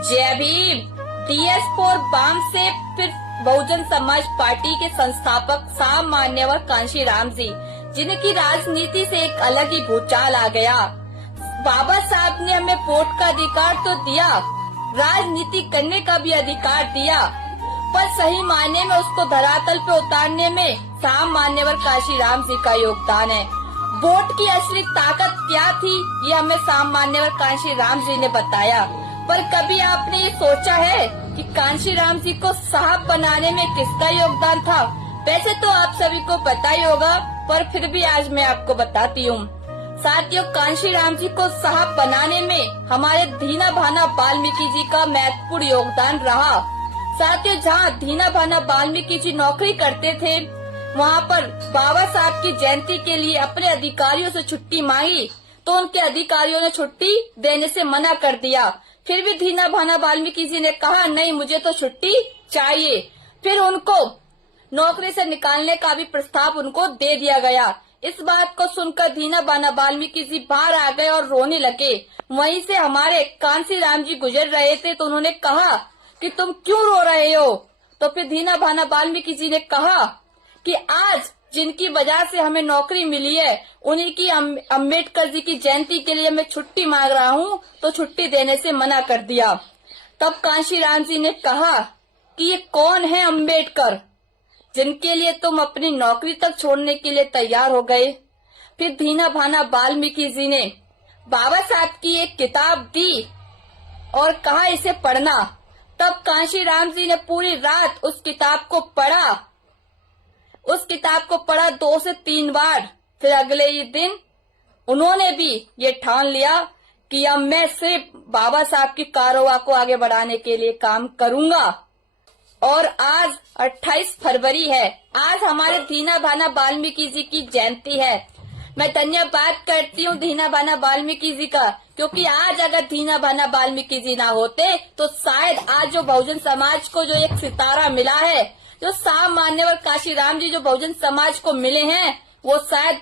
जय भीम। DS4 वाम से फिर बहुजन समाज पार्टी के संस्थापक साम मान्यवर कांशीराम जी, जिनकी राजनीति से एक अलग ही भूचाल आ गया। बाबा साहब ने हमें वोट का अधिकार तो दिया, राजनीति करने का भी अधिकार दिया, पर सही मायने में उसको धरातल पे उतारने में साम मान्यवर कांशीराम जी का योगदान है। वोट की असली ताकत क्या थी, ये हमें साम मान्यवर कांशीराम जी ने बताया। पर कभी आपने ये सोचा है कि कांशीराम जी को साहब बनाने में किसका योगदान था? वैसे तो आप सभी को पता ही होगा, पर फिर भी आज मैं आपको बताती हूँ। साथियों, कांशीराम जी को साहब बनाने में हमारे दीना भाना वाल्मीकि जी का महत्वपूर्ण योगदान रहा। साथियों, जहाँ दीना भाना वाल्मीकि जी नौकरी करते थे, वहाँ पर बाबा साहब की जयंती के लिए अपने अधिकारियों से छुट्टी मांगी, तो उनके अधिकारियों ने छुट्टी देने से मना कर दिया। फिर भी दीना भाना वाल्मीकि जी ने कहा, नहीं, मुझे तो छुट्टी चाहिए। फिर उनको नौकरी से निकालने का भी प्रस्ताव उनको दे दिया गया। इस बात को सुनकर दीना भाना वाल्मीकि जी बाहर आ गए और रोने लगे। वहीं से हमारे कांशीराम जी गुजर रहे थे, तो उन्होंने कहा कि तुम क्यों रो रहे हो? तो फिर दीना भाना वाल्मीकि जी ने कहा कि आज जिनकी वजह से हमें नौकरी मिली है, उन्हीं की अम्बेडकर जी की जयंती के लिए मैं छुट्टी मांग रहा हूँ, तो छुट्टी देने से मना कर दिया। तब कांशीराम जी ने कहा कि ये कौन है अम्बेडकर, जिनके लिए तुम अपनी नौकरी तक छोड़ने के लिए तैयार हो गए? फिर दीना भाना वाल्मीकि जी ने बाबा साहब की एक किताब दी और कहा, इसे पढ़ना। तब कांशीराम जी ने पूरी रात उस किताब को पढ़ा। उस किताब को पढ़ा 2 से 3 बार। फिर अगले ही दिन उन्होंने भी ये ठान लिया कि अब मैं सिर्फ बाबा साहब की कारवा को आगे बढ़ाने के लिए काम करूंगा। और आज 28 फरवरी है, आज हमारे दीना भाना वाल्मीकि जी की जयंती है। मैं धन्यवाद करती हूँ दीना भाना वाल्मीकि जी का, क्योंकि आज अगर दीना भाना वाल्मीकि जी ना होते तो शायद आज जो बहुजन समाज को जो एक सितारा मिला है, जो साम मान्यवर कांशीराम जी जो बहुजन समाज को मिले हैं, वो शायद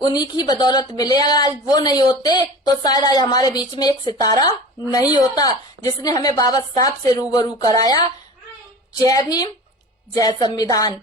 उन्हीं की बदौलत मिले। अगर आज वो नहीं होते तो शायद आज हमारे बीच में एक सितारा नहीं होता, जिसने हमें बाबा साहब से रूबरू कराया। जय भीम, जय संविधान।